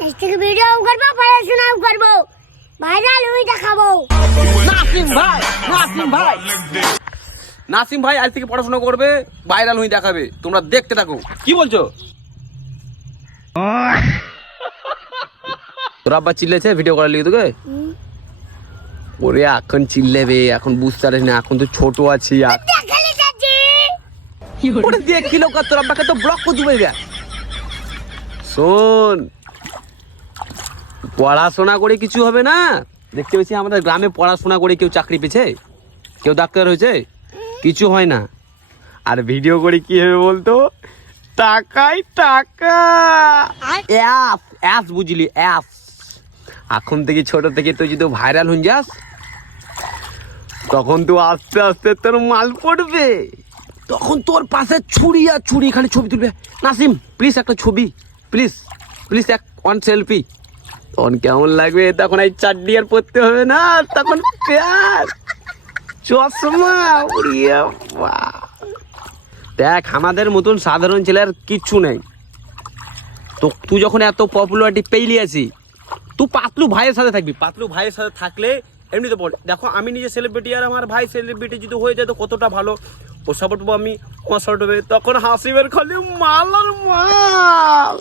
থেকে ভিডিও করব পড়াশোনাও করব। ভাইরাল হয়ে দেখাবো। নাসিম ভাই নাসিম ভাই। নাসিম ভাই আজ থেকে পড়াশোনা করবে ভাইরাল হয়ে দেখাবে। তোমরা দেখতে থাকো। কি বলছো? তোর আব্বা চিল্লেছে ভিডিও করার লিগে তোকে? ওরে এখন চিল্লেবে এখন বুঝতে পারিস না এখন তো ছোট আছি ওরে দেখিল তোর আব্বাকে তো ব্লক করে দিবে। শোন পড়াশোনা করে কিছু হবে না। দেখতে পেয়েছি আমাদের গ্রামে পড়াশোনা করে কেউ চাকরি পেয়েছে? কেউ ডাক্তার হয়েছে? কিছু হয় না। আর ভিডিও করে কি হবে বলতো? টাকাই টাকা। অ্যাপ বুঝলি অ্যাপ এখন থেকে ছোট থেকে তুই যদি ভাইরাল হয়ে যাস তখন তো আস্তে আস্তে তোর মাল পড়বে। তখন তোর পাশে ছুরি আর ছুরি খালি ছবি তুলবে। নাসিম প্লিজ একটা ছবি। প্লিজ প্লিজ এক ওয়ান সেলফি তখন কেমন লাগবে? তখন এই চাড্ডি আর পরতে হবে না, তখন প্যার। চশমা দেখ, আমাদের মতন সাধারণ ছেলের কিচ্ছু নেই। তো তুই যখন এত পপুলারিটি পেইলি আছি, তুই পাতলু ভাইয়ের সাথে থাকবি। পাতলু ভাইয়ের সাথে থাকলে এমনিতে বল, দেখো, আমি নিজে সেলিব্রিটি আর আমার ভাই সেলিব্রিটি যদি হয়ে যায় তো কতটা ভালো। ও সাপোর্ট পাবো আমি আমার সাপোর্ট তখন হাসিবের খালি মাল। আর মাল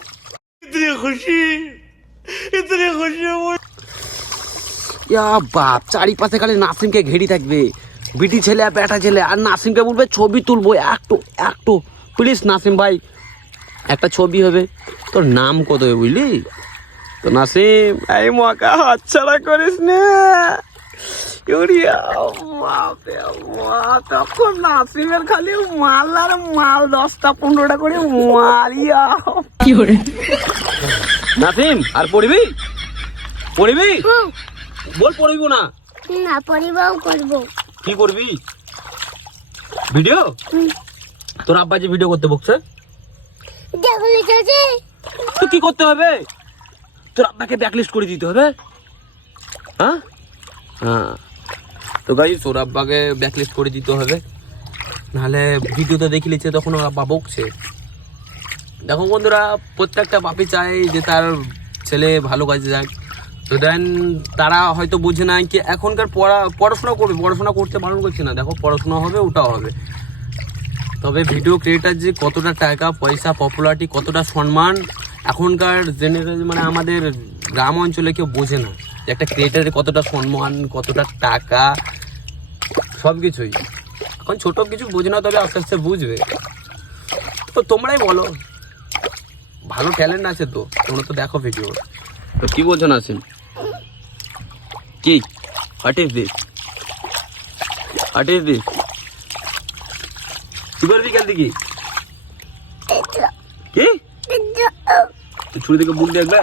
इतनी खुशी इतनी खुशी मुझे ইয়া বাপ চারিপাশে খালি নাসিমকে ঘেরি থাকবে বিটি ছেলে আর বেটা ছেলে আর নাসিমকে বলবে ছবি তুলবো একটু একটু প্লিজ নাসিম ভাই একটা ছবি হবে তোর নাম কত হবে বুঝলি তো নাসিম এই মকা হাতছাড়া করিস না ইউরিয়া বাপরে বাপ, তখন নাসিমের খালি মাল আর মাল দশটা পনেরোটা করে মারিয়া নাসিম আর পড়বি? পড়বি? বল পড়বি না। না পরিবারও করব কি করবি? ভিডিও? তোর আব্বা যে ভিডিও করতে বকছে। দেখালি চাচি তো কি করতে হবে? তোর আব্বাকে ব্যাকলিস্ট করে দিতে হবে। হ্যাঁ? হ্যাঁ। তো গাই তোর আব্বাকে ব্যাকলিস্ট করে দিতে হবে। নাহলে ভিডিওতে দেখে লিচ্ছে তখন ওর আব্বা বকছে। দেখো বন্ধুরা, প্রত্যেকটা বাপি চায় যে তার ছেলে ভালো কাজে যাক। তো দেন তারা হয়তো বুঝে না কি এখনকার পড়া, পড়াশোনা করবে, পড়াশোনা করতে বারণ করছে না। দেখো, পড়াশোনা হবে, ওটাও হবে। তবে ভিডিও ক্রিয়েটার যে কতটা টাকা, পয়সা পপুলারিটি কতটা সম্মান, এখনকার জেনারেল মানে আমাদের গ্রাম অঞ্চলে কেউ বোঝে না। যে একটা ক্রিয়েটারের কতটা সম্মান, কতটা টাকা সব কিছুই এখন ছোটো কিছু বোঝে না, তবে আস্তে আস্তে বুঝবে। তো তোমরাই বলো। ভালো ট্যালেন্ট আছে তো তোমরা তো দেখো ভিডিও তো কি বলছো নাসিম কি? What is this what is this কি করবি কাল দেখি? কি? তুই ছুরি থেকে বুক দেখবে